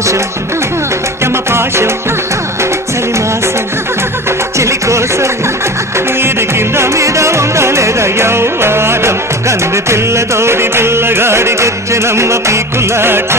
పాశం యమ పాశం చలిమాసం చెలి కోసం నీడి కింద మీద ఉండలేదా యౌవారం కన్నె పిల్లతోడి పిల్లగాడికొచ్చినమ్మ పీకులాట